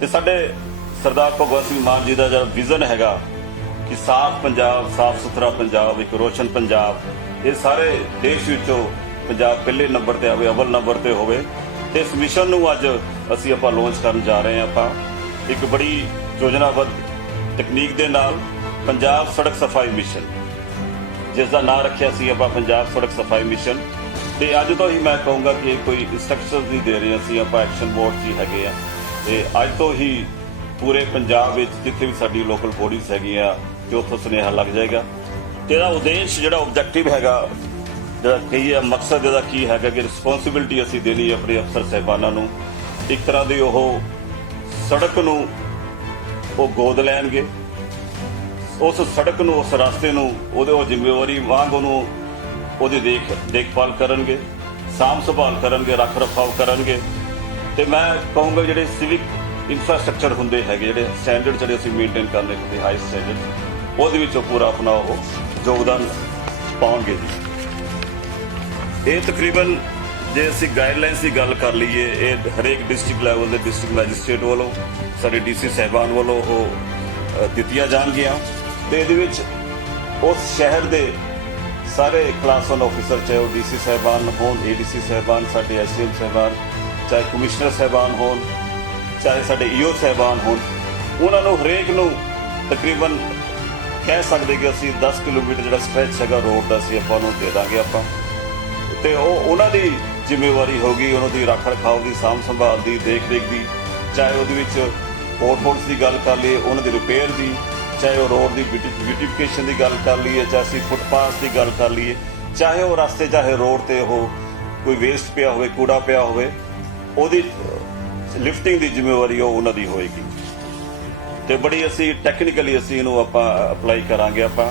ਤੇ ਸਾਡੇ ਸਰਦਾਰ ਭਗਵੰਤ ਸਿੰਘ ਮਾਨ ਜੀ ਦਾ ਜਿਹੜਾ ਵਿਜ਼ਨ ਹੈਗਾ ਕਿ ਸਾਫ਼ ਪੰਜਾਬ, ਸਾਫ਼ ਸੁਥਰਾ ਪੰਜਾਬ, ਇੱਕ ਰੋਸ਼ਨ ਪੰਜਾਬ, ਇਹ ਸਾਰੇ ਦੇਸ਼ ਵਿੱਚੋਂ ਪੰਜਾਬ ਪਹਿਲੇ ਨੰਬਰ ਤੇ ਆਵੇ, ਅਵਲ ਨੰਬਰ ਤੇ ਹੋਵੇ। ਤੇ ਇਸ ਮਿਸ਼ਨ ਨੂੰ ਅੱਜ ਅਸੀਂ ਆਪਾਂ ਲਾਂਚ ਕਰਨ ਜਾ ਰਹੇ ਹਾਂ ਆਪਾਂ। ਇੱਕ ਬੜੀ ਯੋਜਨਾਬੱਧ ਤਕਨੀਕ ਦੇ ਨਾਲ ਪੰਜਾਬ ਸੜਕ ਸਫ਼ਾਈ ਮਿਸ਼ਨ ਜਿਸ ਦਾ ਨਾਮ ਰੱਖਿਆ ਸੀ ਆਪਾਂ ਪੰਜਾਬ ਸੜਕ ਸਫ਼ਾਈ ਮਿਸ਼ਨ ਤੇ ਅੱਜ ਤੋਂ ਹੀ ਮੈਂ ਕਹੂੰਗਾ ਕਿ ਇਹ ਕੋਈ ਇਨਸਟਰਕਸ਼ਨਸ ਨਹੀਂ ਦੇ ਰਹੇ, ਅਸੀਂ ਆਪਾਂ ਐਕਸ਼ਨ ਬੋਰਡ 'ਚ ਹੀ ਹੈਗੇ ਆ ਤੇ ਅੱਜ ਤੋਂ ਹੀ ਪੂਰੇ ਪੰਜਾਬ ਵਿੱਚ ਜਿੱਥੇ ਵੀ ਸਾਡੀ ਲੋਕਲ ਬੋਡੀਜ਼ ਹੈਗੀਆਂ ਤੇ ਉੱਥੋਂ ਸੁਨੇਹਾ ਲੱਗ ਜਾਏਗਾ। ਤੇ ਇਹਦਾ ਉਦੇਸ਼ ਜਿਹੜਾ ਆਬਜੈਕਟਿਵ ਹੈਗਾ, ਜਿਹੜਾ ਕਹੀ ਹੈ, ਮਕਸਦ ਇਹਦਾ ਕੀ ਹੈਗਾ ਕਿ ਰਿਸਪੌਂਸਿਬਿਲਟੀ ਅਸੀਂ ਦੇਣੀ ਆਪਣੇ ਅਫਸਰ ਸਹਿਬਾਨਾਂ ਨੂੰ। ਇੱਕ ਤਰ੍ਹਾਂ ਦੀ ਉਹ ਸੜਕ ਨੂੰ ਉਹ ਗੋਦ ਲੈਣਗੇ। ਉਸ ਸੜਕ ਨੂੰ, ਉਸ ਰਸਤੇ ਨੂੰ, ਉਹਦੇ ਉਹ ਜ਼ਿੰਮੇਵਾਰੀ ਵਾਂਗ ਉਹਨੂੰ ਉਹਦੀ ਦੇਖ ਦੇਖਭਾਲ ਕਰਨਗੇ, ਸਾਂਭ ਸੰਭਾਲ ਕਰਨਗੇ, ਰੱਖ ਰਖਾਵ ਕਰਨਗੇ। ਤੇ ਮੈਂ ਕਹੂੰਗਾ ਜਿਹੜੇ ਸਿਵਿਕ ਇਨਫਰਾਸਟ੍ਰਕਚਰ ਹੁੰਦੇ ਹੈਗੇ, ਜਿਹੜੇ ਸਟੈਂਡਰਡ ਜਿਹੜੇ ਅਸੀਂ ਮੇਨਟੇਨ ਕਰਨੇ ਹੁੰਦੇ ਹਾਈ ਸਟੈਂਡਰਡ ਉਹਦੇ ਵਿੱਚੋਂ ਪੂਰਾ ਆਪਣਾ ਉਹ ਯੋਗਦਾਨ ਪਾਉਣਗੇ ਜੀ। ਇਹ ਤਕਰੀਬਨ ਜੇ ਅਸੀਂ ਗਾਈਡਲਾਈਨਸ ਦੀ ਗੱਲ ਕਰ ਲਈਏ, ਇਹ ਹਰੇਕ ਡਿਸਟ੍ਰਿਕਟ ਲੈਵਲ ਦੇ ਡਿਸਟ੍ਰਿਕਟ ਮੈਜਿਸਟ੍ਰੇਟ ਵੱਲੋਂ, ਸਾਡੇ ਡੀਸੀ ਸਹਿਬਾਨ ਵੱਲੋਂ ਉਹ ਦਿੱਤੀਆਂ ਜਾਣਗੀਆਂ। ਤੇ ਇਹਦੇ ਵਿੱਚ ਉਸ ਸ਼ਹਿਰ ਦੇ ਸਾਰੇ ਕਲਾਸ 1 ਆਫੀਸਰ ਚਾਹੇ ਉਹ ਡੀਸੀ ਸਹਿਬਾਨ ਹੋਣ ਏਡੀਸੀ ਸਹਿਬਾਨ, ਸਾਡੇ ਐਸਡੀਐਮ ਸਹਿਬਾਨ ਚਾਹੇ ਕਮਿਸ਼ਨਰ ਸਹਿਬਾਨ ਹੋਣ, ਚਾਹੇ ਸਾਡੇ ਈਓ ਸਹਿਬਾਨ ਹੋਣ, ਉਹਨਾਂ ਨੂੰ ਹਰੇਕ ਨੂੰ ਤਕਰੀਬਨ ਕਹਿ ਸਕਦੇ ਕਿ ਅਸੀਂ 10 ਕਿਲੋਮੀਟਰ ਜਿਹੜਾ ਸਟ੍ਰੈਚ ਹੈਗਾ ਰੋਡ ਦਾ ਅਸੀਂ ਆਪਾਂ ਨੂੰ ਦੇ ਦਾਂਗੇ ਆਪਾਂ। ਤੇ ਉਹ ਉਹਨਾਂ ਦੀ ਜ਼ਿੰਮੇਵਾਰੀ ਹੋਗੀ ਉਹਨਾਂ ਦੀ ਰੱਖ ਰਖਾਵ ਦੀ, ਸਾਂਭ ਸੰਭਾਲ ਦੀ, ਦੇਖ ਰੇਖ ਦੀ, ਚਾਹੇ ਉਹਦੇ ਵਿੱਚ ਪੋਰਟਫੋਲਸ ਦੀ ਗੱਲ ਕਰ ਲਈਏ, ਉਹਨਾਂ ਦੀ ਰਿਪੇਅਰ ਦੀ, ਚਾਹੇ ਉਹ ਰੋਡ ਦੀ ਬਿਊਟੀਫਿਕੇਸ਼ਨ ਦੀ ਗੱਲ ਕਰ ਲਈਏ ਚਾਹੇ ਅਸੀਂ ਫੁੱਟਪਾਥ ਦੀ ਗੱਲ ਕਰ ਲਈਏ, ਚਾਹੇ ਉਹ ਰਸਤੇ, ਚਾਹੇ ਰੋਡ ਤੇ ਉਹ ਕੋਈ ਵੇਸਟ ਪਿਆ ਹੋਵੇ, ਕੂੜਾ ਪਿਆ ਹੋਵੇ ਉਹਦੀ ਲਿਫਟਿੰਗ ਦੀ ਜ਼ਿੰਮੇਵਾਰੀ ਉਹ ਉਹਨਾਂ ਦੀ ਹੋਏਗੀ। ਤੇ ਬੜੀ ਅਸੀਂ ਟੈਕਨੀਕਲੀ ਅਸੀਂ ਇਹਨੂੰ ਆਪਾਂ ਅਪਲਾਈ ਕਰਾਂਗੇ ਆਪਾਂ।